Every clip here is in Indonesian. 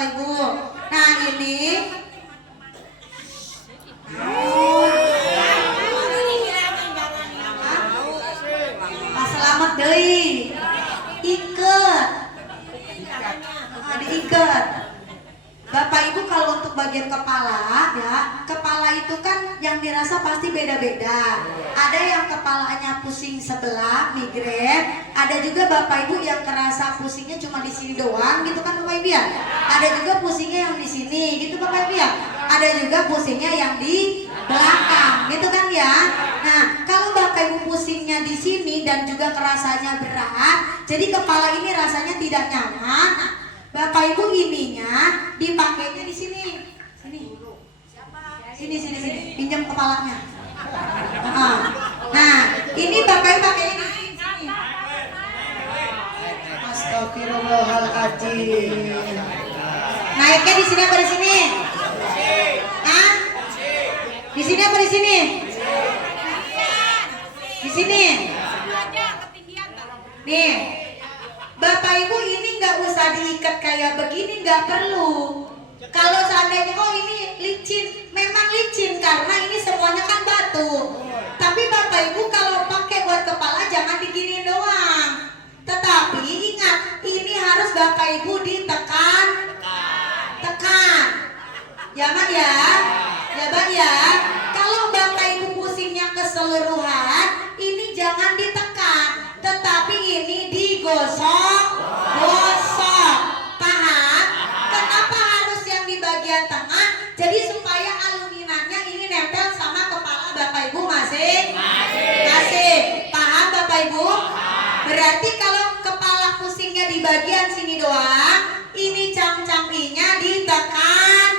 Bapak Ibu. Nah ini selamat deui. Iket. Diikat. Bapak Ibu kalau untuk bagian kepala ya, kepala itu kan yang dirasa pasti beda-beda. Ada yang kepalanya pusing sebelah, migrain. Ada juga Bapak Ibu yang kerasa pusingnya cuma di sini doang gitu kan Bapak Ibu ya. Ada juga pusingnya yang di sini gitu Bapak Ibu ya. Ada juga pusingnya yang di belakang gitu kan ya. Nah, kalau Bapak Ibu pusingnya di sini dan juga kerasanya berat, jadi kepala ini rasanya tidak nyaman. Nah, Bapak Ibu ininya dipakainya di sini. Sini. Pinjam kepalanya. Nah, ini Bapak Ibu pakainya di sini. Astagfirullahaladzim. Naiknya di sini apa di sini? Hah? Di sini apa di sini? Di sini. Nih. Bapak Ibu ini nggak usah diikat kayak begini, nggak perlu. Kalau seandainya ini licin, memang licin karena ini semuanya kan batu. Tapi Bapak Ibu kalau pakai buat kepala jangan digini doang. Tetapi ingat, ini harus Bapak Ibu ditekan, tekan. Ya Bang ya, Bang ya. Kalau Bapak Ibu pusingnya keseluruhan, ini jangan ditekan, tetapi ini digosok. Paham? Kenapa harus yang di bagian tengah? Jadi supaya aluminannya ini nempel sama kepala Bapak Ibu masing. Paham Bapak Ibu? Berarti kalau kepala pusingnya di bagian sini doang, ini cang-cang-nya ditekan.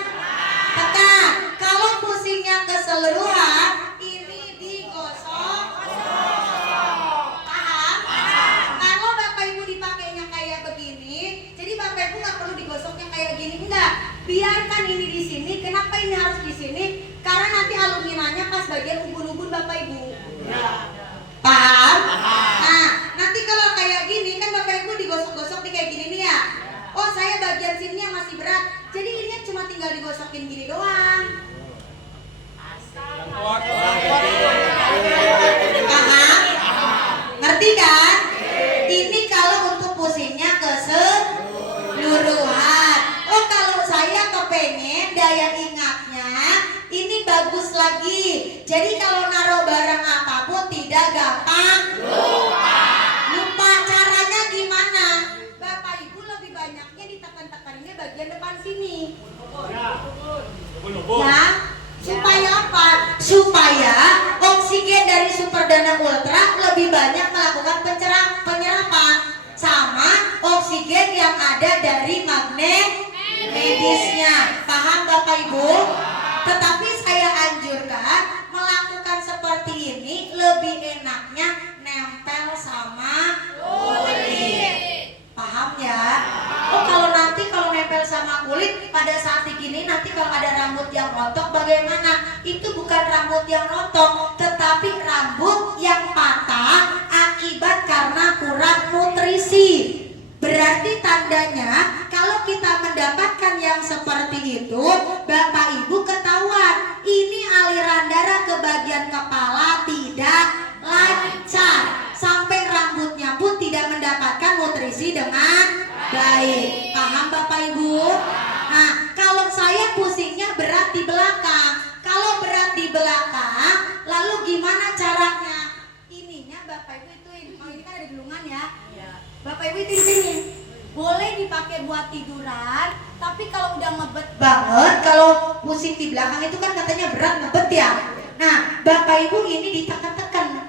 Kalau pusingnya keseluruhan, ini digosok. Paham? Kalau Bapak Ibu dipakainya kayak begini, jadi Bapak Ibu nggak perlu digosoknya kayak gini, enggak. Biarkan ini di sini. Kenapa ini harus di sini? Karena nanti aluminanya pas bagian ubun-ubun Bapak Ibu. Paham? Nah, nanti kalau kayak gini kan Bapak Ibu digosok-gosok nih kayak gini nih ya. Oh, saya bagian sini yang masih berat. Jadi ini cuma tinggal digosokin gini doang. Paham? Ngerti kan? Ini kalau untuk pusingnya keseluruhan. Oh, kalau saya kepengen daya ingatnya ini bagus lagi. Jadi kalau naruh barang apapun tidak gampang lupa. Caranya gimana? Bapak Ibu lebih banyaknya ditekan-tekaninnya bagian depan sini. Ya, supaya apa? Supaya oksigen dari Super Dana Ultra lebih banyak melakukan penyerapan sama oksigen yang ada dari magnet medisnya. Paham Bapak Ibu? Tetapi saya anjurkan melakukan seperti ini, lebih enaknya nempel sama kulit. Paham ya? Oh, kalau nempel sama kulit pada saat begini, nanti kalau ada rambut yang rontok bagaimana? Itu bukan rambut yang rontok, tetapi rambut yang patah akibat karena kurang nutrisi. Berarti tandanya kalau kita mendapatkan yang seperti itu, Bapak Ibu ketahuan ini aliran darah ke bagian kepala tidak lancar, sampai rambutnya pun tidak mendapatkan nutrisi dengan baik. Paham Bapak Ibu? Nah, kalau saya pusingnya berat di belakang. Kalau berat di belakang, lalu gimana caranya? Ininya Bapak Ibu ituin. Kalau ini kan ada gulungan ya. Bapak Ibu itu di sini. Boleh dipakai buat tiduran, tapi kalau udah ngebet banget, kalau pusing di belakang itu kan katanya berat ngebet ya. Nah, Bapak Ibu ini ditekan-tekan.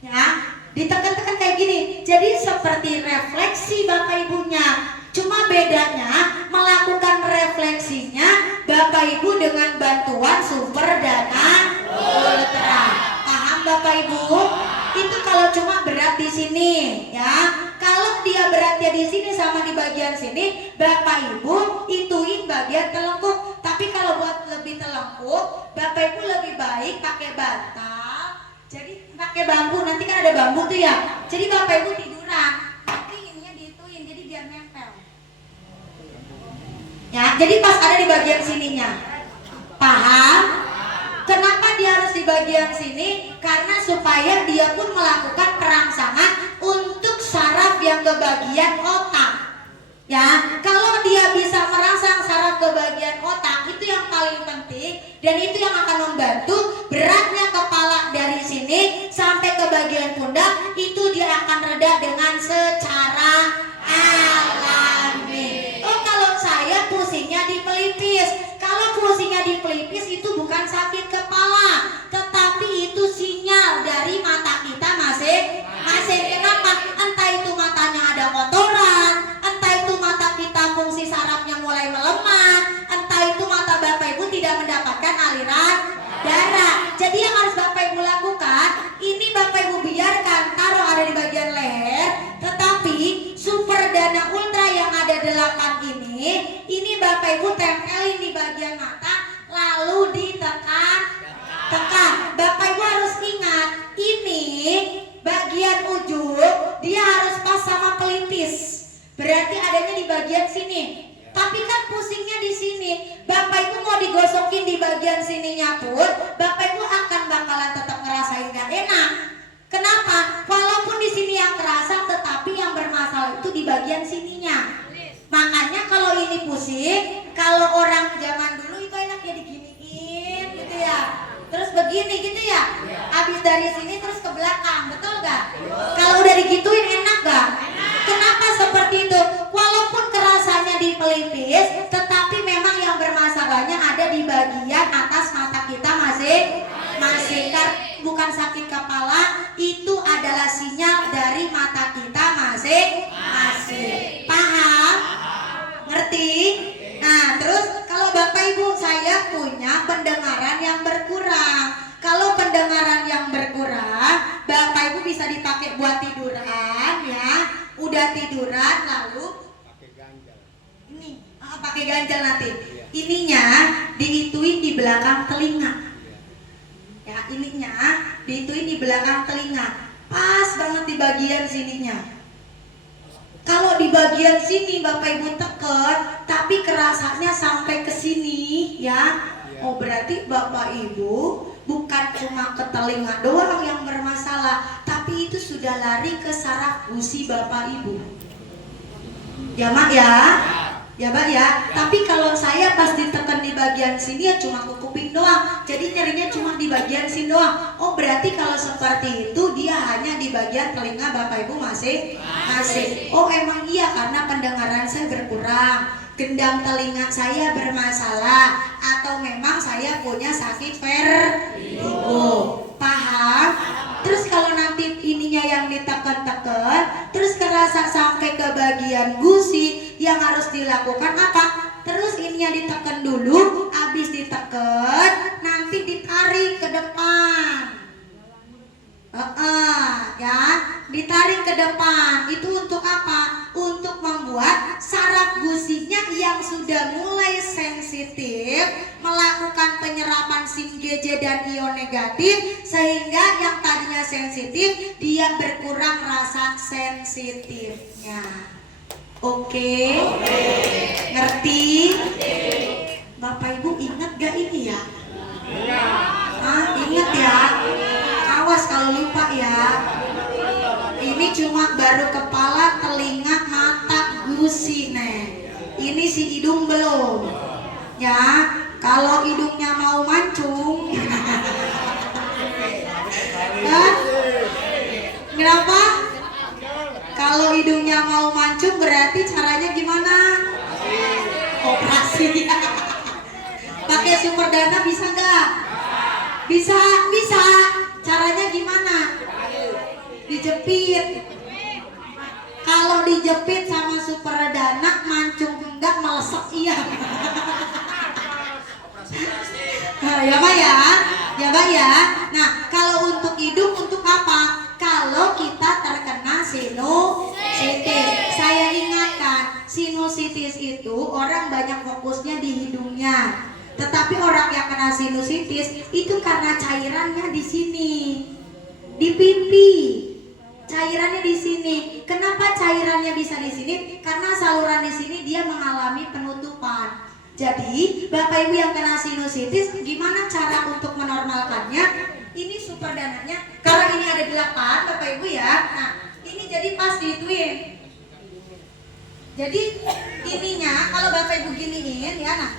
Ya, ditekan-tekan kayak gini. Jadi seperti refleksi Bapak Ibunya. Cuma bedanya melakukan refleksinya Bapak Ibu dengan bantuan Super Dana Ultra. Paham Bapak Ibu? Itu kalau cuma berat di sini, ya. Kalau dia beratnya di sini sama di bagian sini, Bapak Ibu ituin bagian telengkuk. Tapi kalau buat lebih telengkuk, Bapak Ibu lebih baik pakai bantal. Jadi pakai bambu, nanti kan ada bambu tuh ya. Jadi Bapak Ibu tiduran, tapi ininya diituin, jadi biar nempel. Ya, jadi pas ada di bagian sininya. Paham? Kenapa dia harus di bagian sini? Karena supaya dia pun melakukan perangsangan untuk saraf yang ke bagian otak. Ya, kalau dia bisa merangsang saraf ke bagian otak, itu yang paling penting dan itu yang akan membantu beratnya kepala dari sini sampai ke bagian pundak itu dia akan reda dengan secara alami. Oh, kalau saya pusingnya di pelipis. Kalau pusingnya di pelipis itu bukan sakit kepala, tetapi itu sinyal dari mata kita masing-masing. Kenapa? Entah itu matanya ada kotoran, entah itu mata kita fungsi sarafnya mulai melemah, entah itu mata Bapak Ibu tidak mendapatkan aliran darah. Jadi yang harus Bapak Ibu lakukan, ini Bapak Ibu biarkan taruh ada di bagian leher, tetapi Super Dana Ultra yang ada 8 ini Bapak Ibu tempelin di bagian mata, lalu ditekan. Bapak Ibu harus ingat, ini bagian ujung dia harus pas sama pelipis. Berarti adanya di bagian sini. Tapi kan pusingnya di sini. Bapak Ibu mau digosokin di bagian sininya pun, Bapak Ibu bakalan tetap ngerasain gak enak. Kenapa? Walaupun di sini yang kerasa, tetapi yang bermasalah itu di bagian sininya. Makanya kalau ini pusing, kalau orang zaman dulu itu enak ya diginiin gitu ya. Terus begini gitu ya. Habis dari sini terus ke belakang, betul gak? Kalau udah digituin enak gak? Kenapa seperti itu? Walaupun kerasanya di pelipis, tetapi memang yang bermasalahnya ada di bagian atas mata kita masing-masing. Bukan sakit kepala, itu adalah sinyal dari mata kita masing-masing. Paham? Ngerti? Nah, terus kalau Bapak Ibu saya punya pendengaran yang berkurang. Kalau pendengaran yang berkurang, Bapak Ibu bisa dipakai buat tiduran ya. Udah tiduran lalu ini pakai ganjal nanti. Ininya diituin di belakang telinga. Ya, ininya diituin di belakang telinga. Pas banget di bagian sininya. Kalau di bagian sini Bapak Ibu tekan, tapi kerasanya sampai ke sini ya. Oh, berarti Bapak Ibu bukan cuma ke telinga doang yang bermasalah, tapi itu sudah lari ke saraf gusi Bapak Ibu. Ya Mak ya? Ya Mbak ya? Tapi kalau saya pas ditekan di bagian sini ya cuma ke kuping doang. Jadi nyerinya cuma di bagian sini doang. Oh, berarti kalau seperti itu dia hanya di bagian telinga Bapak Ibu masing-masing. Oh, emang iya karena pendengaran saya berkurang, gendang telinga saya bermasalah, atau memang saya punya sakit vertigo. Paham? Terus kalau nanti ininya yang ditekan-tekan, terus kerasa sampai ke bagian gusi, yang harus dilakukan apa? Terus ininya ditekan dulu, habis ditekan, nanti ditarik ke depan. Ya, ditarik ke depan. Itu untuk apa? Untuk membuat saraf gusinya yang sudah mulai sensitif melakukan penyerapan sim GJ dan ion negatif, sehingga yang tadinya sensitif dia berkurang rasa sensitifnya. Oke? Ngerti? Bapak Ibu ingat gak ini ya? Ingat ya? Awas kalau lupa ya. Ini cuma baru kepala, telinga, mata, gusi nih. Ini si hidung belum. Ya, kalau hidungnya mau mancung. Kan? Kenapa? Kalau hidungnya mau mancung berarti caranya gimana? Operasi. Pakai Super Dana bisa nggak? Bisa. Caranya gimana? Dijepit. Kalau dijepit sama Super Dana mancung enggak, melesek iya. Ya Pak ya? Ya Pak ya? Nah, kalau untuk hidung untuk apa? Kalau kita terkena sinusitis. Saya ingatkan, sinusitis itu orang banyak fokusnya di hidungnya. Tetapi orang yang kena sinusitis itu karena cairannya di sini, di pipi. Cairannya di sini. Kenapa cairannya bisa di sini? Karena saluran di sini dia mengalami penutupan. Jadi, Bapak Ibu yang kena sinusitis, gimana cara untuk menormalkannya? Ini superdananya. Kalau ini ada 8, Bapak Ibu ya. Nah, ini jadi pas dihituin. Jadi ininya kalau Bapak Ibu giniin ya, nah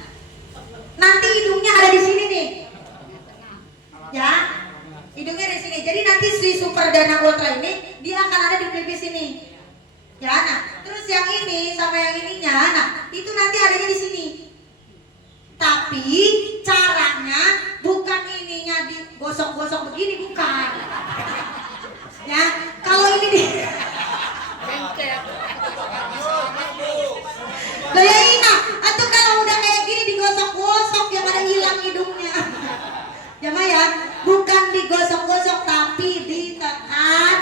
nanti hidungnya ada di sini nih, ya hidungnya di sini. Jadi nanti si Superdana Ultra ini dia akan ada di pelipis ini, ya. Nah terus yang ini sama yang ininya, nah itu nanti adanya di sini. Tapi caranya bukan ininya digosok-gosok begini, bukan. Ya kalau ini di Bayangin atau kalau udah kayak gini digosok-gosok yang ada hilang hidungnya. Ya ya, bukan digosok-gosok tapi ditekan.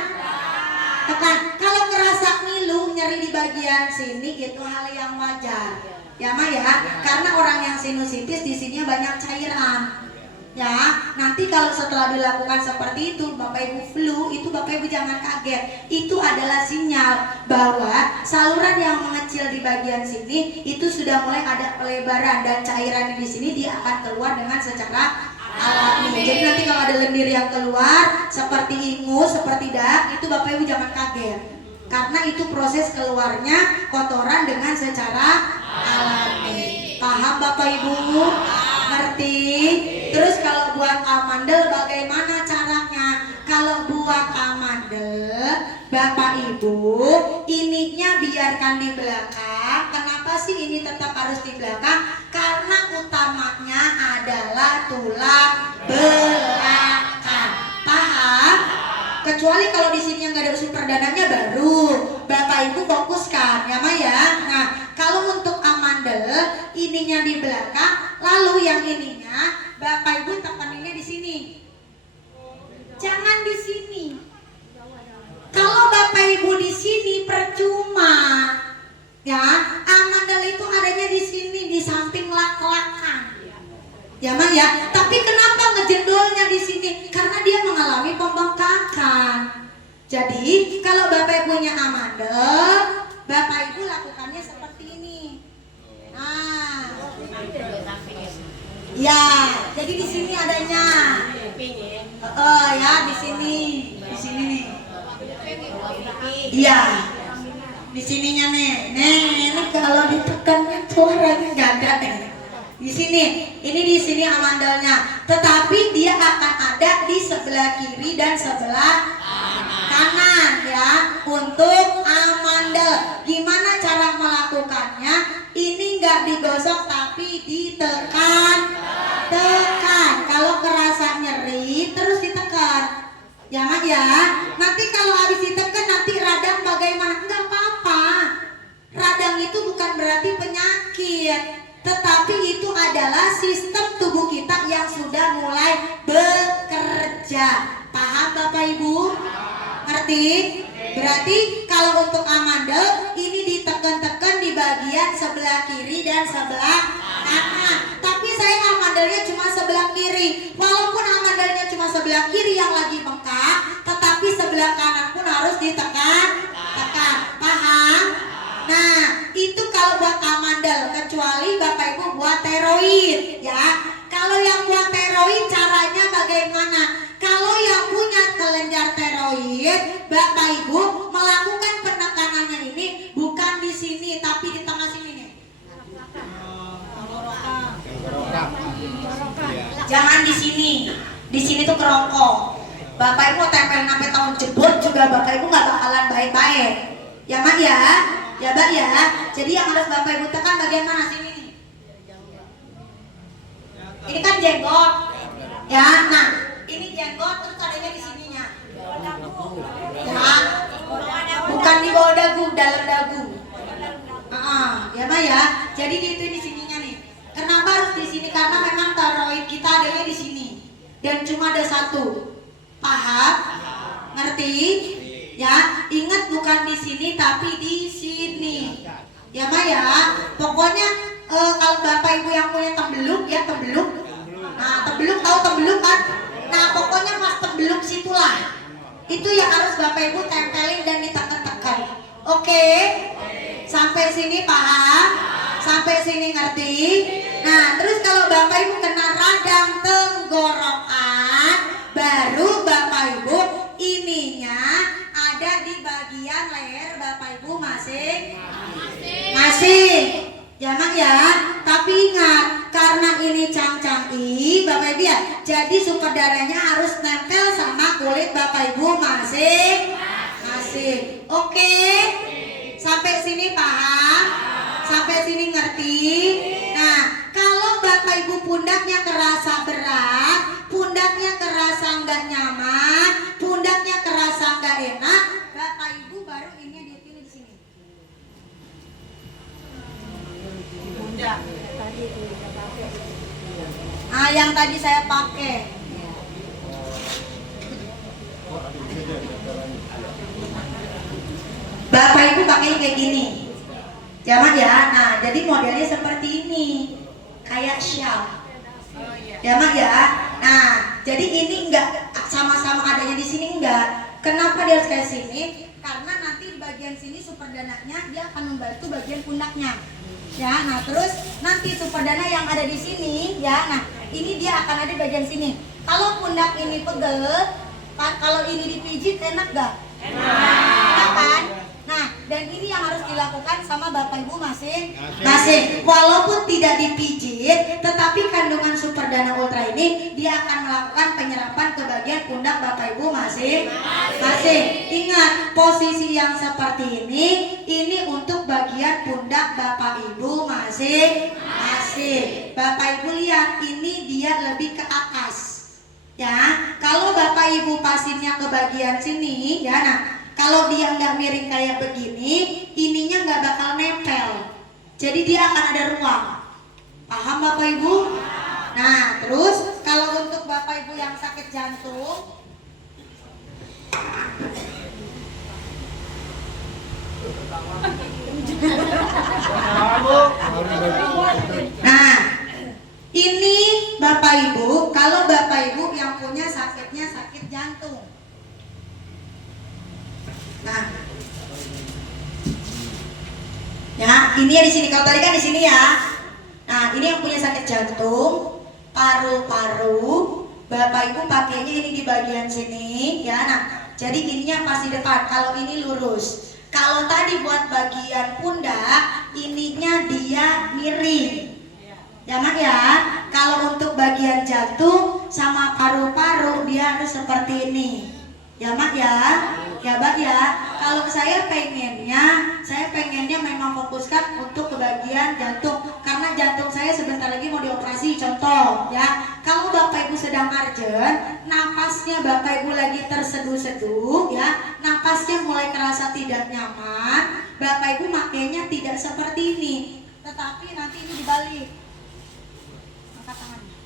Tekan. Kalau kerasa ngilu, nyeri di bagian sini itu hal yang wajar. Ya ya, karena orang yang sinusitis di sini banyak cairan. Ya, nanti kalau setelah dilakukan seperti itu, Bapak Ibu flu, itu Bapak Ibu jangan kaget. Itu adalah sinyal bahwa saluran yang mengecil di bagian sini itu sudah mulai ada pelebaran dan cairan di sini dia akan keluar dengan secara alami. Jadi nanti kalau ada lendir yang keluar seperti ingus, seperti dak, itu Bapak Ibu jangan kaget. Karena itu proses keluarnya kotoran dengan secara alami. Paham Bapak Ibu? Ngerti? Terus kalau buat amandel bagaimana caranya? Kalau buat amandel Bapak Ibu, ininya biarkan di belakang. Kenapa sih ini tetap harus di belakang? Karena utamanya adalah tulang belakang. Paham? Kecuali kalau di sini yang nggak ada superdananya baru Bapak Ibu fokuskan, ya ya. Nah, kalau untuk amandel ininya di belakang, lalu yang ininya Bapak Ibu tekaninnya di sini. Jangan di sini. Kalau Bapak Ibu di sini percuma. Ya, amandel itu adanya di sini di samping lak-lakan. Ya, ya. Tapi kenapa ngejendolnya di sini? Karena dia mengalami pembengkakan. Jadi, kalau Bapak Ibunya amandel, Bapak Ibu lakukannya seperti ini. Nah, ya, jadi di sini adanya. Ya, di sini nih. Iya, di sininya nih. Ini kalau ditekan suaranya nggak ada nih. Di sini, ini di sini amandelnya. Tetapi dia akan ada di sebelah kiri dan sebelah kanan ya untuk amandel. Gimana cara melakukannya? Ini nggak digosok tapi ditekan. Tekan. Kalau kerasa nyeri terus ditekan. Ya ya. Nanti kalau habis ditekan nanti radang bagaimana? Enggak apa-apa. Radang itu bukan berarti penyakit, tetapi itu adalah sistem tubuh kita yang sudah mulai bekerja. Paham Bapak Ibu? Ngerti? Berarti kalau untuk amandel ini ditekan-tekan di bagian sebelah kiri dan sebelah kanan. Tapi saya amandelnya cuma sebelah kiri. Walaupun amandelnya cuma sebelah kiri yang lagi bengkak, tetapi sebelah kanan pun harus ditekan. Paham? Nah, itu kalau buat amandel, kecuali Bapak Ibu buat teroid ya. Kalau yang buat teroid caranya bagaimana? Kalau yang punya kelenjar teroid, Bapak Ibu melakukan penekanannya ini bukan di sini tapi di tengah sini nih. Jangan di sini. Di sini tuh kerongkong. Bapak Ibu tempel sampai tahun jebot juga Bapak Ibu nggak bakalan baik-baik. Ya Mak ya? Ya Mbak ya. Jadi yang harus Bapak Ibu tekan bagian mana sini nih? Ini kan jenggot. Ya, nah ini jenggot terus adanya di sininya. Ya, bukan di bawah dagu, dalam dagu. Ya Mbak ya. Jadi itu di sininya nih. Kenapa harus di sini? Karena memang tiroid kita adanya di sini dan cuma ada satu. Paham? Ngerti? Ya, ingat bukan di sini tapi di sini. Ya Mbak ya. Pokoknya kalau Bapak Ibu yang punya tembeluk ya tembeluk. Nah, tembeluk tahu tembeluk kan? Nah, pokoknya pas tembeluk situlah. Itu yang harus Bapak Ibu tempelin dan ditekan-tekan. Oke? Sampai sini paham? Sampai sini ngerti? Nah, terus kalau Bapak Ibu kena radang tenggorokan, baru Bapak Ibu ininya ada di bagian leher Bapak Ibu masing-masing. Ya Mak ya, tapi ingat karena ini cangcang I Bapak Ibu ya, jadi sumber darahnya harus nempel sama kulit Bapak Ibu masing-masing. Oke? Sampai sini paham? Sampai sini ngerti? Nah, kalau Bapak Ibu pundaknya kerasa berat, pundaknya kerasa nggak nyaman, pundaknya kerasa nggak enak, Bapak Ibu baru ini dipilih di sini. Pundak. Yang tadi saya pakai. Bapak Ibu pakai kayak gini. Ya Mak ya. Nah, jadi modelnya seperti ini. Kayak shawl. Ya Mak ya. Nah, jadi ini enggak sama-sama adanya di sini enggak. Kenapa dia harus kayak sini? Karena nanti di bagian sini super dananya dia akan membantu bagian pundaknya. Ya, nah terus nanti super dana yang ada di sini ya. Nah, ini dia akan ada di bagian sini. Kalau pundak ini pegel, kalau ini dipijit enak gak? Enak kan? Nah, dan ini yang harus dilakukan sama Bapak Ibu masing-masing. Walaupun tidak dipijit, tetapi kandungan super dana ultra ini dia akan melakukan penyerapan ke bagian pundak Bapak Ibu masing-masing. Ingat, posisi yang seperti ini untuk bagian pundak Bapak Ibu masing-masing. Bapak Ibu lihat, ini dia lebih ke atas. Ya, kalau Bapak Ibu pasirnya ke bagian sini, ya, nah kalau dia nggak miring kayak begini, ininya nggak bakal nempel. Jadi dia akan ada ruang. Paham Bapak Ibu? Nah, terus kalau untuk Bapak Ibu yang sakit jantung, nah ini Bapak Ibu, kalau Bapak Ibu yang punya sakitnya sakit jantung. Nah, ya ini ya di sini. Kalau tadi kan di sini ya. Nah, ini yang punya sakit jantung, paru-paru, Bapak Ibu pakainya ini di bagian sini, ya. Nah, jadi ininya pasti depan. Kalau ini lurus. Kalau tadi buat bagian pundak, ininya dia miring. Ya Mak ya. Kalau untuk bagian jantung sama paru-paru dia harus seperti ini. Ya Mak ya. Ya Bak ya, kalau saya pengennya memang fokuskan untuk ke bagian jantung, karena jantung saya sebentar lagi mau dioperasi. Contoh ya, kalau Bapak Ibu sedang urgent, napasnya Bapak Ibu lagi terseduh-seduh ya, napasnya mulai kerasa tidak nyaman, Bapak Ibu makainya tidak seperti ini, tetapi nanti ini dibalik. Angkat tangannya.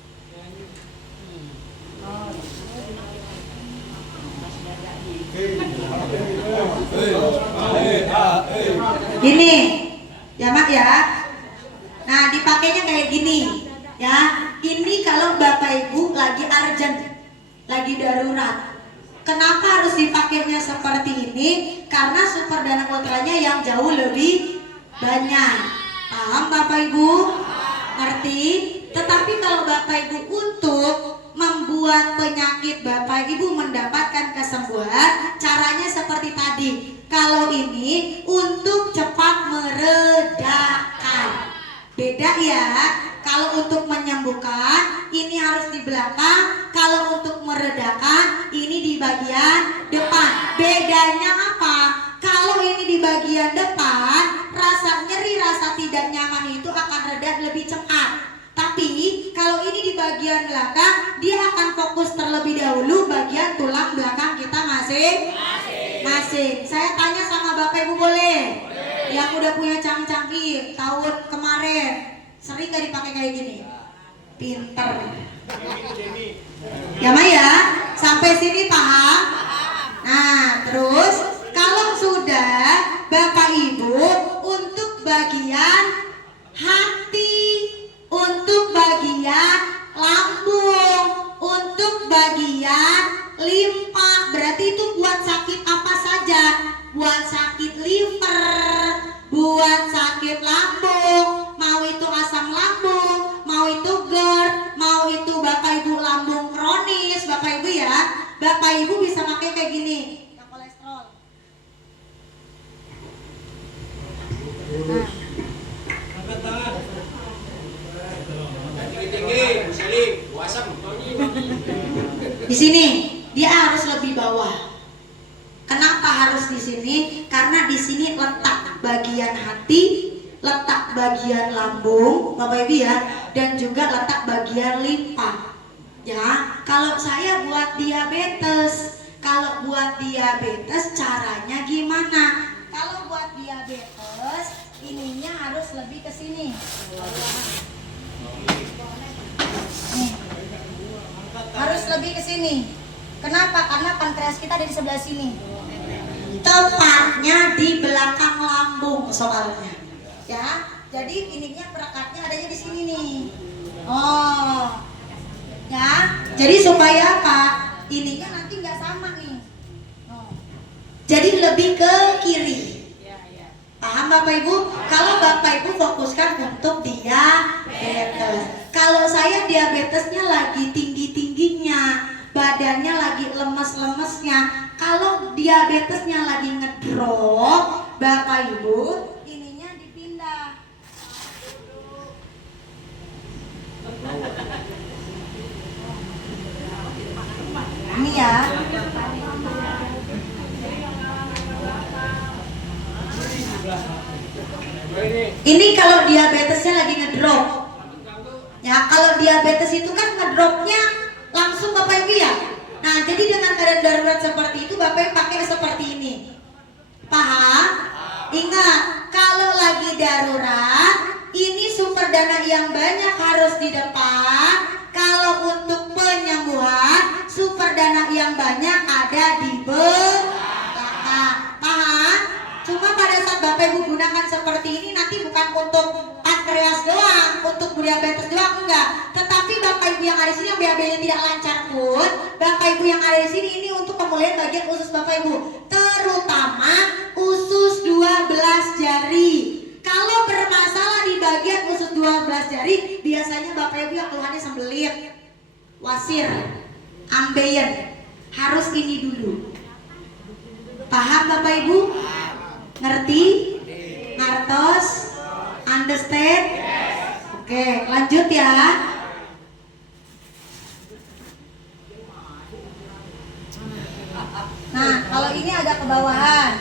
Gini, ya Mak ya. Nah, dipakainya kayak gini, ya. Ini kalau Bapak Ibu lagi urgent, lagi darurat. Kenapa harus dipakainya seperti ini? Karena super dana ultranya yang jauh lebih banyak. Paham Bapak Ibu? Ngerti? Tetapi kalau Bapak Ibu untuk membuat penyakit Bapak Ibu mendapatkan kesembuhan, caranya seperti tadi. Kalau ini untuk cepat meredakan, beda ya. Kalau untuk menyembuhkan ini harus di belakang, kalau untuk meredakan ini di bagian depan. Bedanya apa? Kalau ini di bagian depan, rasa nyeri, rasa tidak nyaman itu akan reda lebih cepat. Tapi kalau ini di bagian belakang, dia akan fokus terlebih dahulu bagian tulang belakang kita masing-masing. Saya tanya sama Bapak Ibu boleh? Yang udah punya cangkir tahun kemarin, sering gak dipakai kayak gini? Pinter. Ya Maya, sampai sini paham? Nah, terus kalau sudah Bapak Ibu untuk bagian hati, untuk bagian lambung, untuk bagian limpa, berarti itu buat Bapak Ibu bisa pakai kayak gini. Yang kolesterol. Nah. Di sini dia harus lebih bawah. Kenapa harus di sini? Karena di sini letak bagian hati, letak bagian lambung, Bapak Ibu ya, dan juga letak bagian limpa. Ya, kalau saya buat diabetes, caranya gimana? Kalau buat diabetes, ininya harus lebih ke sini. Nih. Harus lebih ke sini. Kenapa? Karena pankreas kita ada di sebelah sini. Tepatnya di belakang lambung soalnya. Ya, jadi ininya perekatnya adanya di sini nih. Oh, ya. Jadi supaya apa? Ininya nanti nggak sama nih. Oh. Jadi lebih ke kiri. Paham Bapak Ibu? Kalau Bapak Ibu fokuskan untuk diabetes. Kalau saya diabetesnya lagi tinggi-tingginya, badannya lagi lemes-lemesnya. Kalau diabetesnya lagi ngedrop, Bapak Ibu, ininya dipindah. Ini ya. Ini kalau diabetesnya lagi ngedrop. Ya, kalau diabetes itu kan ngedropnya langsung Bapak Ibu ya. Nah, jadi dengan keadaan darurat seperti itu Bapak Ibu pakai seperti ini. Paham? Ingat, kalau lagi darurat, ini sumber dana yang banyak harus di depan. Kalau untuk penyembuhan, sumber dana yang banyak ada di belakang. Paham? Cuma pada saat Bapak Ibu gunakan seperti ini nanti bukan untuk pankreas doang, untuk diabetes doang, enggak. Tetapi Bapak Ibu yang ada di sini yang BAB-nya tidak lancar pun, Bapak Ibu yang ada di sini ini untuk pemulihan bagian usus Bapak Ibu, terutama usus 12 jari. Kalau bermasalah di bagian usus 12 jari, biasanya Bapak Ibu yang keluhannya sembelit, wasir, ambeien, harus ini dulu. Paham Bapak Ibu? Ngerti? Ngertos? Understand? Oke, lanjut ya. Nah, kalau ini agak ke bawahan.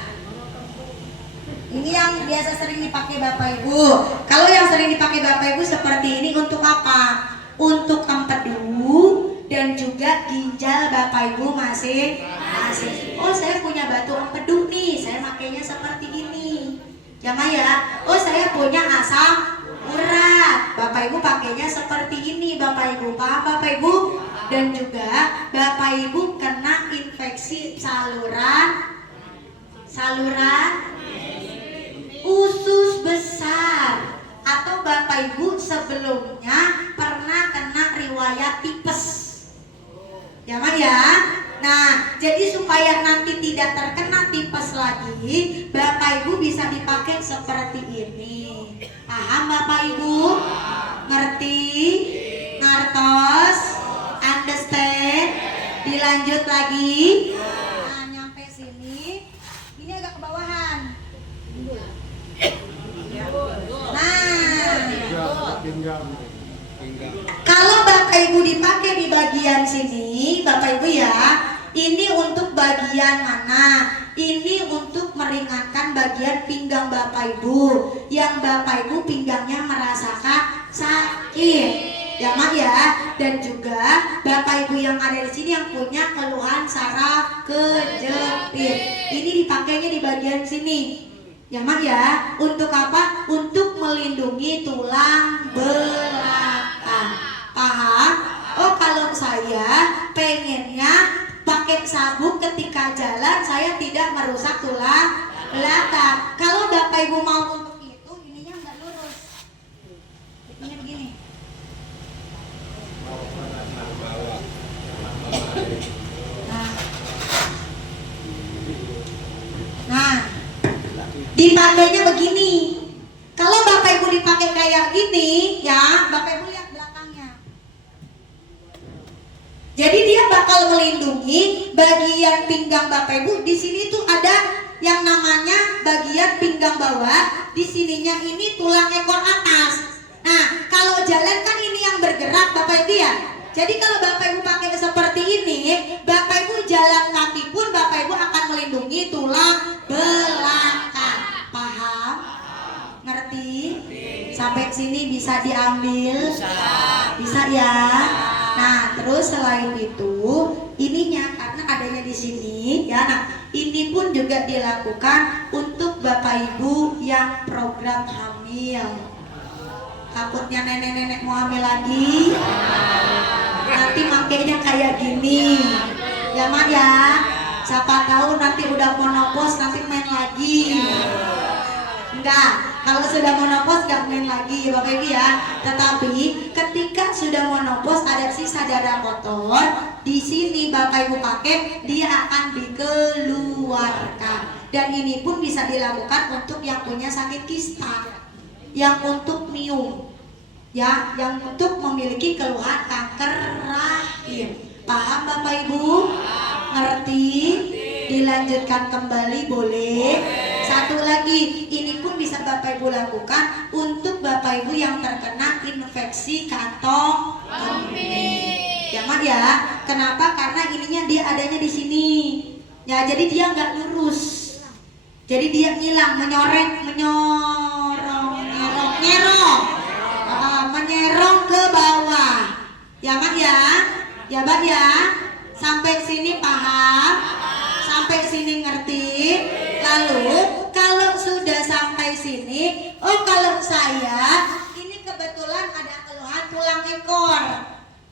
Ini yang biasa sering dipakai Bapak Ibu. Kalau yang sering dipakai Bapak Ibu seperti ini untuk apa? Untuk empedu dan juga ginjal Bapak Ibu masing-masing. Oh, saya punya batu empedu nih, saya makainya seperti ini. Jangan ya. Oh, saya punya asam urat, Bapak Ibu pakainya seperti ini. Bapak Ibu paham Bapak Ibu? Dan juga Bapak Ibu kena infeksi saluran usus besar, atau Bapak Ibu sebelumnya pernah kena riwayat tipes. Jangan ya. Nah, jadi supaya nanti tidak terkena tipes lagi, Bapak Ibu bisa dipakai seperti ini. Paham Bapak Ibu? Ngerti? Ngertos? Understand? Dilanjut lagi. Nah, nyampe sini. Ini agak ke bawahan. Nah, kalau Bapak Ibu dipakai di bagian sini, Bapak Ibu ya, ini untuk bagian mana? Ini untuk meringankan bagian pinggang Bapak Ibu, yang Bapak Ibu pinggangnya merasakan sakit, ya Mak ya. Dan juga Bapak Ibu yang ada di sini yang punya keluhan saraf kejepit, ini dipakainya di bagian sini, ya Mak ya. Untuk apa? Untuk melindungi tulang belakang. Paham? Oh, kalau saya pengennya pakai sabuk ketika jalan, saya tidak merusak tulang belakang. Kalau Bapak Ibu mau untuk itu, ininya nggak lurus, ininya begini. Nah, dipakainya begini. Kalau Bapak Ibu dipakai kayak gini, ya Bapak Ibu lihat belakangnya. Jadi dia bakal melindungi bagian pinggang Bapak Ibu. Di sini tuh ada yang namanya bagian pinggang bawah, di sininya ini tulang ekor atas. Nah, kalau jalan kan ini yang bergerak Bapak Ibu ya. Jadi kalau Bapak Ibu pakai seperti ini, Bapak Ibu jalan kaki pun Bapak Ibu akan melindungi tulang belakang. Paham? Ngerti? Sampai sini bisa diambil? Bisa ya. Nah, terus selain itu, ininya karena adanya di sini ya. Nah, ini pun juga dilakukan untuk Bapak Ibu yang program hamil. Takutnya nenek-nenek mau hamil lagi, nanti makainya kayak gini ya Mak ya. Siapa tahu nanti udah monopos nanti main lagi. Enggak, kalau sudah monopos gak main lagi Bapak Ibu ya. Tetapi ketika sudah monopos ada sisa darah kotor, di sini Bapak Ibu pakai, dia akan dikeluarkan. Dan ini pun bisa dilakukan untuk yang punya sakit kista, yang untuk miom, ya, yang untuk memiliki keluhan kanker rahim. Paham Bapak Ibu? Ngerti? Dilanjutkan kembali boleh? Satu lagi, ini pun bisa Bapak Ibu lakukan untuk Bapak Ibu yang terkena infeksi kantong kemih. Ya Mak ya. Kenapa? Karena ininya dia adanya di sini. Ya, jadi dia nggak lurus. Jadi dia ngilang, menyoreng, menyerong ke bawah. Ya Mak ya. Ya Mbak ya. Sampai sini paham? Sampai sini ngerti? Lalu kalau sudah sampai sini, oh kalau saya ini kebetulan ada keluhan tulang ekor.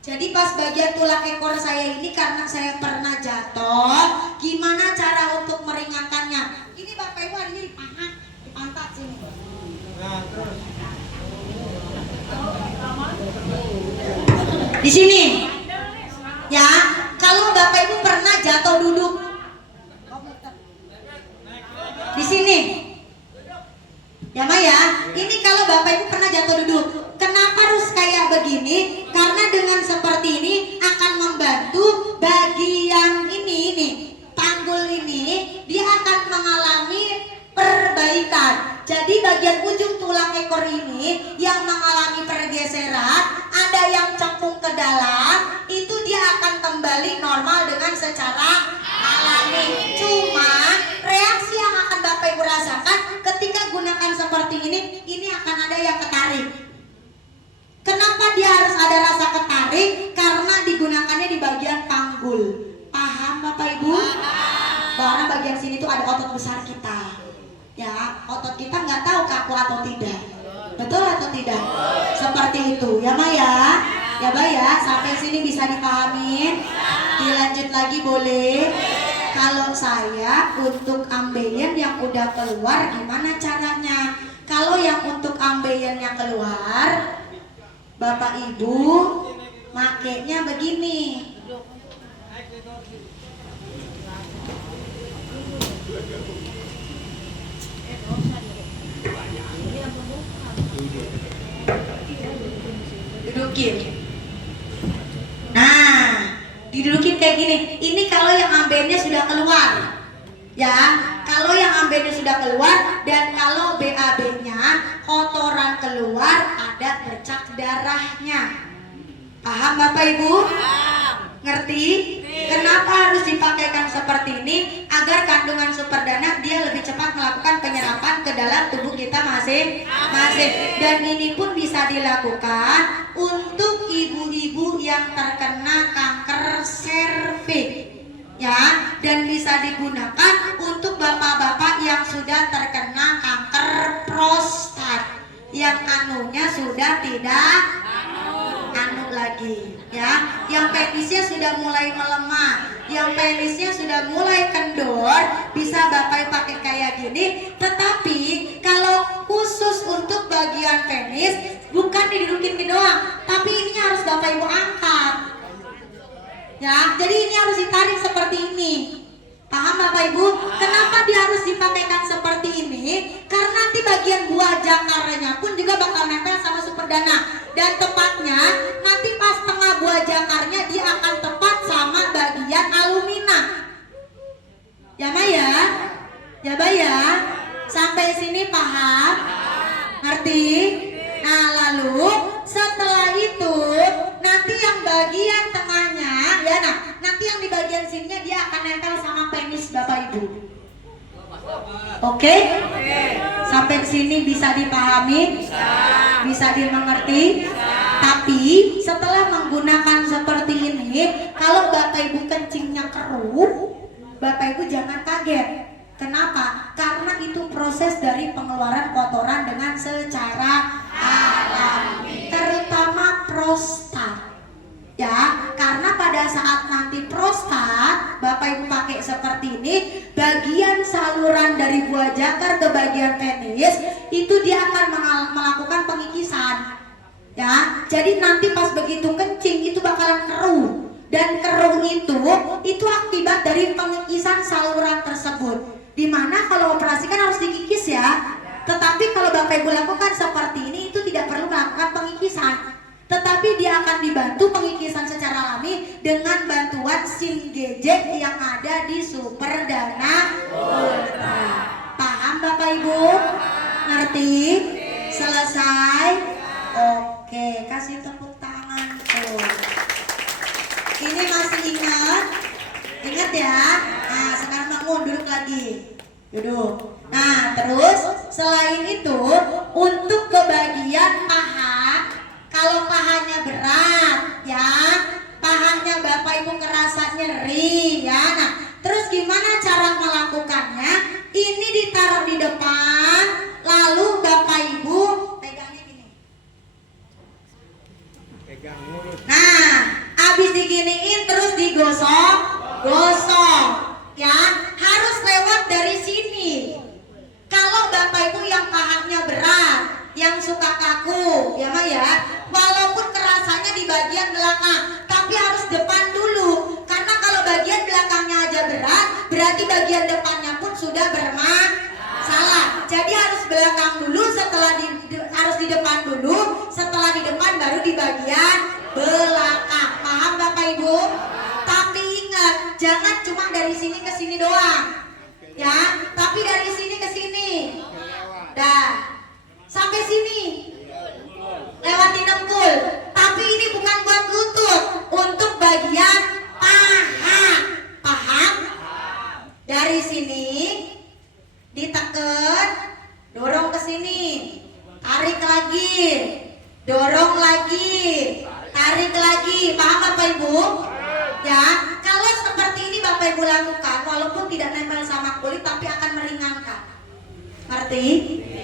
Jadi pas bagian tulang ekor saya ini karena saya pernah jatuh, gimana cara untuk meringankannya? Ini Bapak Ibu adanya di paha, di pantat sini. Di sini. Ya, kalau Bapak Ibu pernah jatuh duduk di sini, ya Ma ya. Ini kalau Bapak Ibu pernah jatuh duduk, kenapa harus kayak begini? Karena dengan seperti ini akan membantu bagian ini panggul ini, dia akan mengalami perbaikan. Jadi bagian ujung tulang ekor ini yang mengalami pergeseran, ada yang cempung ke dalam, itu dia akan kembali normal dengan secara alami. Cuma reaksi yang akan Bapak Ibu rasakan ketika gunakan seperti ini akan ada yang ketarik. Kenapa dia harus ada rasa ketarik? Karena digunakannya di bagian panggul. Paham Bapak Ibu? Karena bagian sini tuh ada otot besar kita. Ya, otot kita nggak tahu kaku atau tidak. Betul atau tidak? Seperti itu ya Ma ya. Ya Mbak ya, sampai sini bisa dipahamin? Dilanjut lagi boleh? Kalau saya untuk ambeien yang udah keluar gimana caranya? Kalau yang untuk ambeiennya keluar, Bapak Ibu makainya begini. Dudukin. Nah, didudukin kayak gini. Ini kalau yang ambeiennya sudah keluar. Ya, kalau yang ambeiennya sudah keluar dan kalau BAB-nya kotoran keluar, ada bercak darahnya. Paham Bapak Ibu? Ngerti? Kenapa harus dipakaikan seperti ini? Agar kandungan superdana dia lebih cepat melakukan penyerapan ke dalam tubuh kita masing-masing. Dan ini pun bisa dilakukan untuk ibu-ibu yang terkena kanker serviks. Ya, dan bisa digunakan untuk bapak-bapak yang sudah terkena kanker prostat, yang anunya sudah tidak anu lagi, ya, yang penisnya sudah mulai melemah, yang penisnya sudah mulai kendor, bisa Bapak pakai kayak gini. Tetapi kalau khusus untuk bagian penis, bukan didudukin doang, tapi ini harus Bapak Ibu angkat. Ya, jadi ini harus ditarik seperti ini. Paham Bapak Ibu? Kenapa dia harus dipakaikan seperti ini? Karena nanti bagian buah jakarnya pun juga bakal nempel sama superdana. Dan tepatnya nanti pas tengah buah jakarnya dia akan tepat bagian sininya dia akan nempel sama penis Bapak Ibu. Oke? Sampai sini bisa dipahami? Bisa dimengerti? Tapi setelah menggunakan seperti ini, kalau Bapak Ibu kencingnya keruh, Bapak Ibu jangan kaget. Kenapa? Karena itu proses dari pengeluaran kotoran dengan secara alami, terutama prostat. Ya, karena pada saat nanti prostat Bapak Ibu pakai seperti ini, bagian saluran dari buah jakar ke bagian penis itu dia akan melakukan pengikisan. Ya, jadi nanti pas begitu kencing itu bakalan keruh, dan keruh itu akibat dari pengikisan saluran tersebut. Dimana kalau operasi kan harus dikikis ya, tetapi kalau Bapak Ibu lakukan seperti ini itu tidak perlu melakukan pengikisan, tetapi dia akan dibantu pengikisan secara alami dengan bantuan SIM Gejek yang ada di Superdana Ultra. Paham Bapak Ibu? Ngerti? Selesai? Oke, kasih tepuk tangan tuh. Ini masih ingat? Ingat ya? Nah, sekarang bangun, duduk lagi. Duduk. Nah, terus selain itu untuk ke bagian paha, kalau pahanya berat ya, pahanya Bapak Ibu ngerasa nyeri ya. Nah, terus gimana cara melakukannya? Ini ditaruh di depan, lalu Bapak Ibu pegangnya gini. Nah, habis diginiin terus digosok, ya, harus lewat dari sini. Kalau Bapak Ibu yang pahanya berat, yang suka kaku, ya Mah ya, walaupun kerasanya di bagian belakang, tapi harus depan dulu. Karena kalau bagian belakangnya aja berat, berarti bagian depannya pun sudah bermasalah. Jadi harus belakang dulu, harus di depan dulu, setelah di depan baru di bagian belakang. Paham Bapak Ibu? Tapi ingat, jangan cuma dari sini ke sini doang. Ya, tapi dari sini ke sini. Dah. Sampai sini. Lewatin dengkul. Tapi ini bukan buat lutut, untuk bagian paha. Paham? Dari sini ditekan, dorong ke sini. Tarik lagi. Dorong lagi. Tarik lagi. Paham Bapak Ibu? Ya, kalau seperti ini Bapak Ibu lakukan, walaupun tidak nempel sama kulit tapi akan meringankan. Ngerti?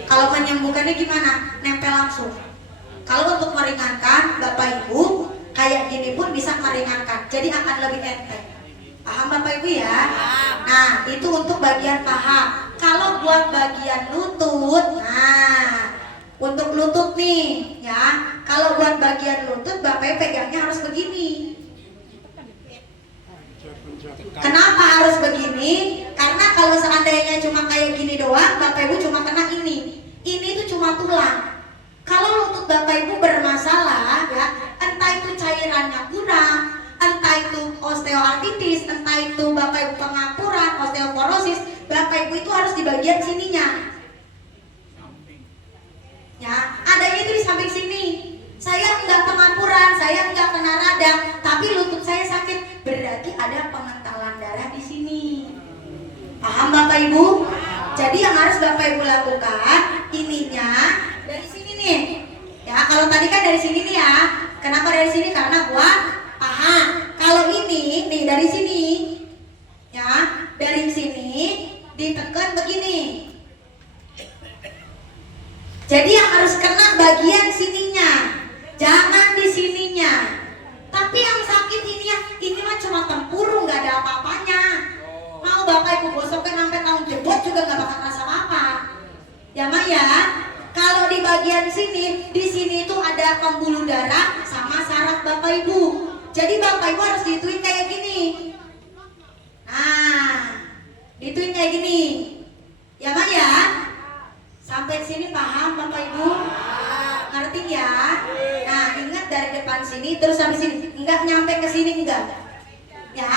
Kalau menyembuhkannya gimana? Nempel langsung. Kalau untuk meringankan Bapak Ibu, kayak gini pun bisa meringankan. Jadi akan lebih enteng. Paham Bapak Ibu ya? Nah, itu untuk bagian paha. Kalau buat bagian lutut, nah, untuk lutut nih, ya. Kalau buat bagian lutut, Bapak Ibu pegangnya harus begini. Kenapa harus begini? Karena kalau seandainya cuma kayak gini doang, Bapak Ibu cuma kena ini. Ini tuh cuma tulang. Kalau lutut Bapak Ibu bermasalah, ya, entah itu cairannya kurang, entah itu osteoartritis, entah itu Bapak Ibu pengapuran, osteoporosis, Bapak Ibu itu harus di bagian sininya. Ya, adanya itu di samping sini. Saya enggak pengapuran, saya enggak kena radang, tapi lutut saya sakit. Berarti ada pengentalan darah di sini. Paham Bapak Ibu? Jadi yang harus Bapak Ibu lakukan ininya dari sini nih. Ya, kalau tadi kan dari sini nih ya. Kenapa dari sini? Karena buat paha. Kalau ini nih dari sini. Ya, dari sini ditekan begini. Jadi yang harus kena bagian sininya. Jangan di sininya. Tapi yang sakit ini mah cuma tempurung, nggak ada apa-apanya. Mau Bapak Ibu gosokkan sampai tahun jebot juga nggak bakal rasa apa. Ya Mah ya. Kalau di bagian sini, di sini itu ada pembuluh darah sama saraf Bapak Ibu. Jadi Bapak Ibu harus dituin kayak gini. Nah, dituin kayak gini. Ya Mah ya. Sampai sini paham Bapak Ibu? Ngerti ya? Nah, ingat dari depan sini terus sampai sini, enggak nyampe ke sini enggak. Ya.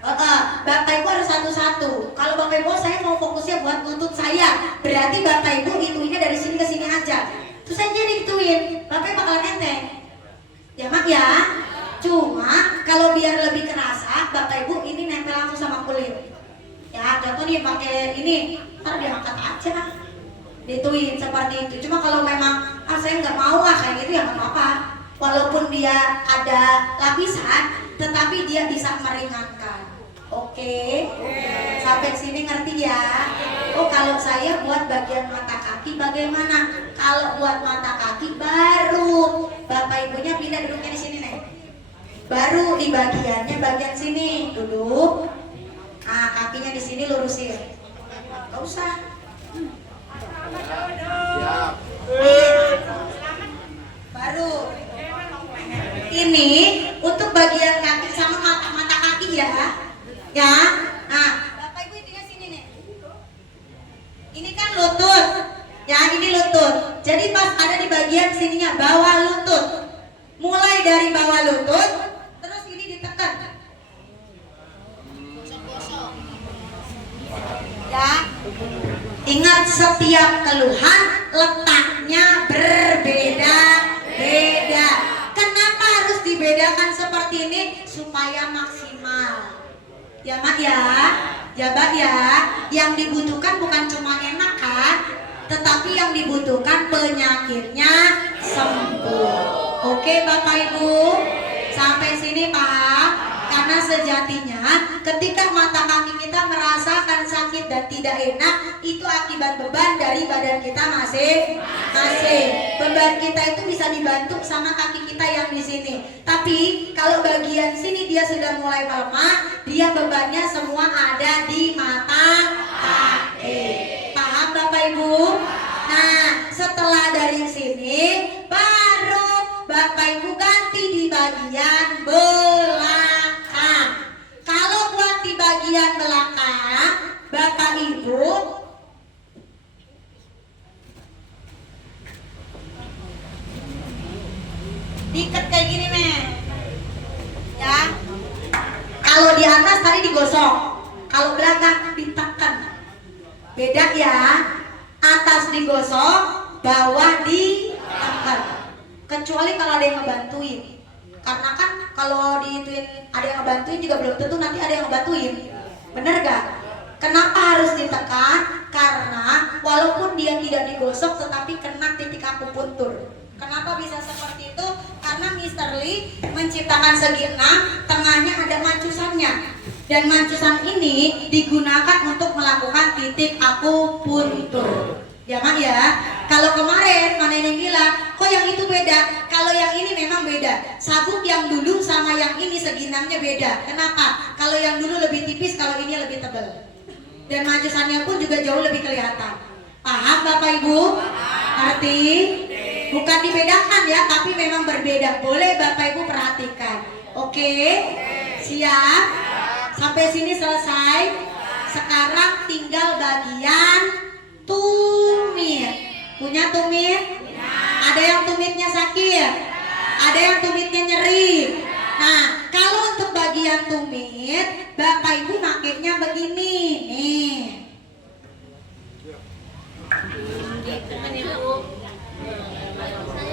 Bapak Ibu harus satu-satu. Kalau Bapak Ibu saya mau fokusnya buat lutut saya, berarti Bapak Ibu ituinnya dari sini ke sini aja. Terus aja dituin, Bapak Ibu bakalan enteng. Ya Mak ya. Cuma kalau biar lebih kerasa, Bapak Ibu ini dituin. Ya contoh nih pakai ini, ntar diangkat aja, dituin seperti itu. Cuma kalau memang saya nggak mau kayak gitu ya nggak apa-apa. Walaupun dia ada lapisan, tetapi dia bisa meringankan. Oke. Sampai sini ngerti ya? Oh kalau saya buat bagian mata kaki bagaimana? Kalau buat mata kaki baru bapak ibunya pindah duduknya di sini nih. Baru di bagian sini duduk. Nah kakinya di sini lurusin. Gak usah. Baru. Ini untuk bagian kaki sama mata kaki ya. Ya. Nah, Bapak Ibu intinya sini nih. Ini kan lutut. Ya, ini lutut. Jadi pas ada di bagian sininya bawah lutut. Mulai dari bawah lutut, terus ini ditekan. Ya. Ingat setiap keluhan letaknya berbeda-beda. Kenapa harus dibedakan seperti ini? Supaya maksimal. Ya Mak ya, ya Bang ya. Yang dibutuhkan bukan cuma enak kan, tetapi yang dibutuhkan penyakitnya sembuh. Oke Bapak Ibu, sampai sini paham? Karena sejatinya ketika mata kaki kita merasakan sakit dan tidak enak, itu akibat beban dari badan kita masing-masing. Beban kita itu bisa dibantu sama kaki kita yang di sini. Tapi kalau bagian sini dia sudah mulai melemah, dia bebannya semua ada di mata kaki. Paham Bapak Ibu? Nah, setelah dari sini baru Bapak Ibu ganti di bagian belakang. Kalau buat di bagian belakang, Bapak Ibu diikat kayak gini nih. Ya. Kalau di atas tadi digosok, kalau belakang ditekan. Beda ya. Atas digosok, bawah ditekan. Kecuali kalau ada yang ngebantuin. Karena kan kalau diituin ada yang ngebantuin juga belum tentu nanti ada yang ngebantuin. Bener gak? Kenapa harus ditekan? Karena walaupun dia tidak digosok tetapi kena titik akupuntur. Kenapa bisa seperti itu? Karena Mr. Lee menciptakan segi 6, tengahnya ada mancusannya. Dan mancusan ini digunakan untuk melakukan titik akupuntur. Ya Mak ya. Kalau kemarin Pak Neneng bilang, kok yang itu beda? Kalau yang ini memang beda. Sabuk yang dulu sama yang ini segi 6-nya beda. Kenapa? Kalau yang dulu lebih tipis, kalau ini lebih tebal. Dan mancusannya pun juga jauh lebih kelihatan. Paham Bapak Ibu? Arti? Bukan dibedakan ya, tapi memang berbeda. Boleh Bapak Ibu perhatikan. Oke? Siap? Sampai sini selesai. Sekarang tinggal bagian tumit. Punya tumit? Ada yang tumitnya sakit? Ada yang tumitnya nyeri? Nah, kalau untuk bagian tumit, Bapak Ibu makainya begini nih.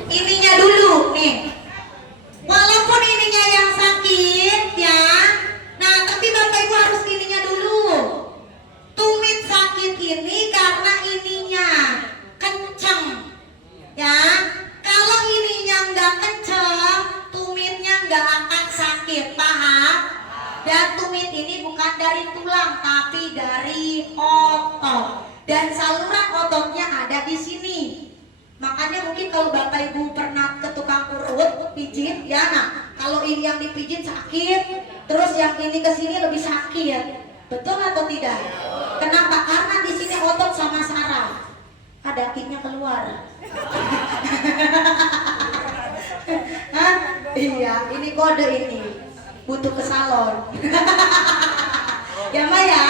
Ininya dulu nih. Walaupun ininya yang sakit ya. Nah, tapi Bapak Ibu harus ininya dulu. Tumit sakit ini karena ininya kenceng. Ya. Kalau ininya nggak kenceng, tumitnya nggak akan sakit. Paham? Dan tumit ini bukan dari tulang tapi dari otot. Dan saluran ototnya ada di sini. Makanya mungkin kalau Bapak Ibu pernah ke tukang urut pijit ya, nah kalau ini yang dipijit sakit, terus yang ini ke sini lebih sakit. Betul atau tidak? Kenapa? Karena di sini otot sama saraf. Dagingnya keluar. Hah? Iya, ini kode ini. Butuh ke salon. Ya Mbak ya?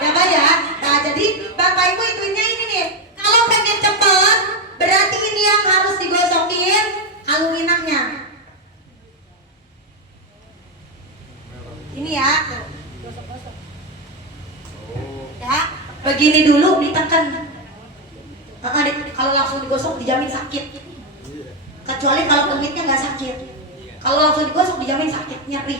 Ya Mbak ya? Nah, jadi Bapak Ibu itunya ini nih. Kalau pengen cepet, berarti ini yang harus digosokin aluminaknya. Ini ya. Ya, begini dulu ditekan. Kalau langsung digosok dijamin sakit. Kecuali kalau tumitnya nggak sakit. Kalau langsung digosok dijamin sakit, nyeri.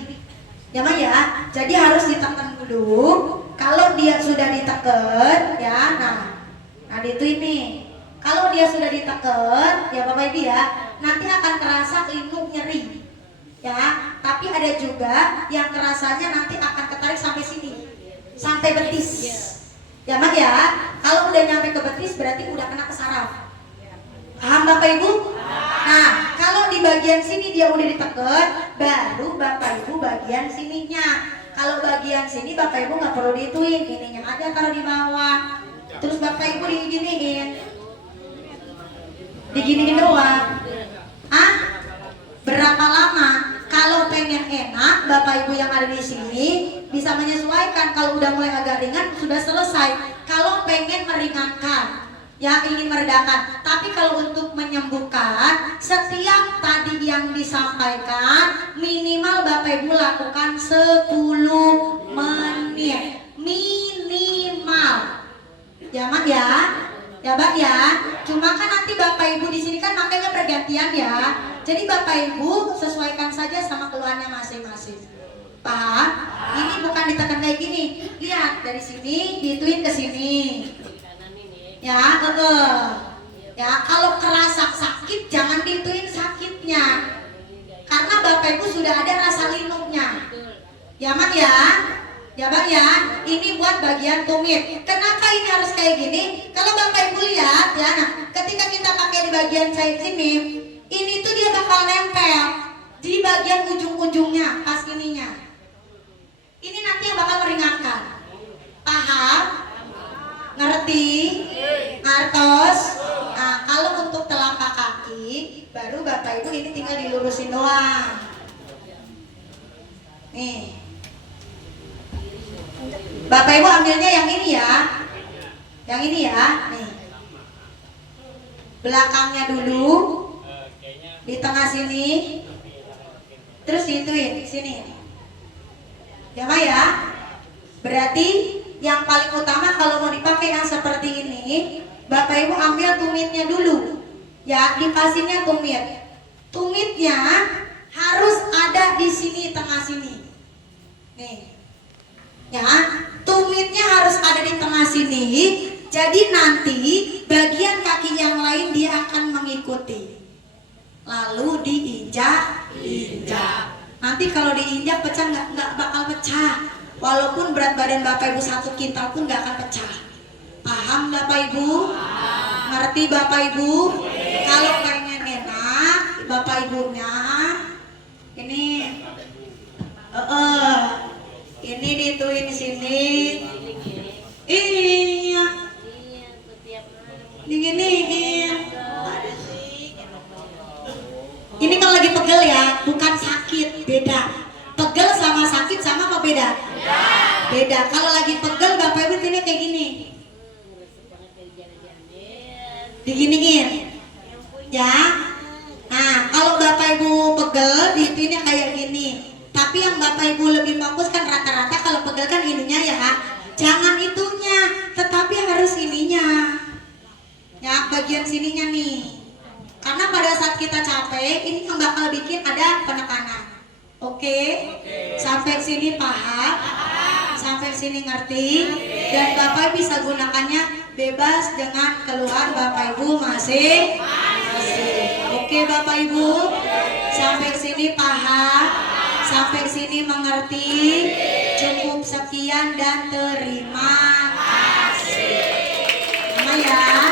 Ya Mak ya. Jadi harus ditekan dulu. Kalau dia sudah ditekan ya, nah itu ini. Kalau dia sudah ditekan ya Bapak Ibu ya, nanti akan terasa linu nyeri. Ya, tapi ada juga yang kerasanya nanti akan ketarik sampai sini. Sampai betis. Ya Mak ya. Kalau udah nyampe ke betis berarti udah kena ke saraf. Paham Bapak Ibu? Nah, kalau di bagian sini dia udah ditekan, baru Bapak Ibu bagian sininya. Kalau bagian sini Bapak Ibu nggak perlu dituin, ininya aja taruh di bawah. Terus Bapak Ibu diginiin doang. Ah, berapa lama? Kalau pengen enak, Bapak Ibu yang ada di sini bisa menyesuaikan. Kalau udah mulai agak ringan sudah selesai. Kalau pengen meringankan, ya ingin meredakan. Tapi kalau untuk menyembuhkan, setiap tadi yang disampaikan minimal Bapak Ibu lakukan 10 menit minimal. Ya Mak ya. Ya Mbak ya. Cuma kan nanti Bapak Ibu di sini kan makanya pergantian ya. Jadi Bapak Ibu sesuaikan saja sama keluhannya masing-masing. Paham? Ini bukan ditekan kayak gini. Lihat dari sini dituin ke sini. Ya, ya kalau kerasa sakit jangan dituin sakitnya. Karena Bapak Ibu sudah ada rasa linunya. Ya Mak ya. Ya Bang ya, ini buat bagian tumit. Kenapa ini harus kayak gini? Kalau Bapak Ibu lihat ya, nah ketika kita pakai di bagian side sini, ini tuh dia bakal nempel di bagian ujung-ujungnya pas ininya. Ini nanti yang bakal meringankan. Paham? Ngerti? Ngertos? Nah kalau untuk telapak kaki, baru Bapak Ibu ini tinggal dilurusin doang. Nih. Bapak Ibu ambilnya yang ini ya. Yang ini ya, nih. Belakangnya dulu. Di tengah sini. Terus dituin sini. Ya Pak ya. Berarti yang paling utama kalau mau dipakai yang seperti ini, Bapak Ibu ambil tumitnya dulu. Ya, dikasihnya tumit. Tumitnya harus ada di sini tengah sini. Nih. Ya, tumitnya harus ada di tengah sini. Jadi nanti bagian kaki yang lain dia akan mengikuti. Lalu diinjak. Nanti kalau diinjak pecah nggak bakal pecah. Walaupun berat badan Bapak Ibu 1 kintal pun nggak akan pecah. Paham Bapak Ibu? Ngerti Bapak Ibu? Kalau pengen enak, Bapak Ibunya ini ini dituin sini. Iya. Diginiin. Ini kalau lagi pegel ya, bukan sakit, beda. Pegel sama sakit sama apa beda? Beda. Kalau lagi pegel Bapak Ibu ini kayak gini. Diginiin. Ya. Nah, kalau Bapak Ibu pegel, diituinnya kayak gini. Tapi yang Bapak Ibu lebih fokus kan rata-rata kalau pegel kan ininya ya, jangan itunya, tetapi harus ininya. Ya, bagian sininya nih. Karena pada saat kita capek, ini yang bakal bikin ada penekanan. Oke? Sampai sini paham? Sampai sini ngerti? Dan Bapak bisa gunakannya bebas dengan keluhan Bapak Ibu masing-masing. Oke Bapak Ibu? Sampai sini paham? Sampai sini mengerti? Cukup sekian dan terima kasih. Nama ya.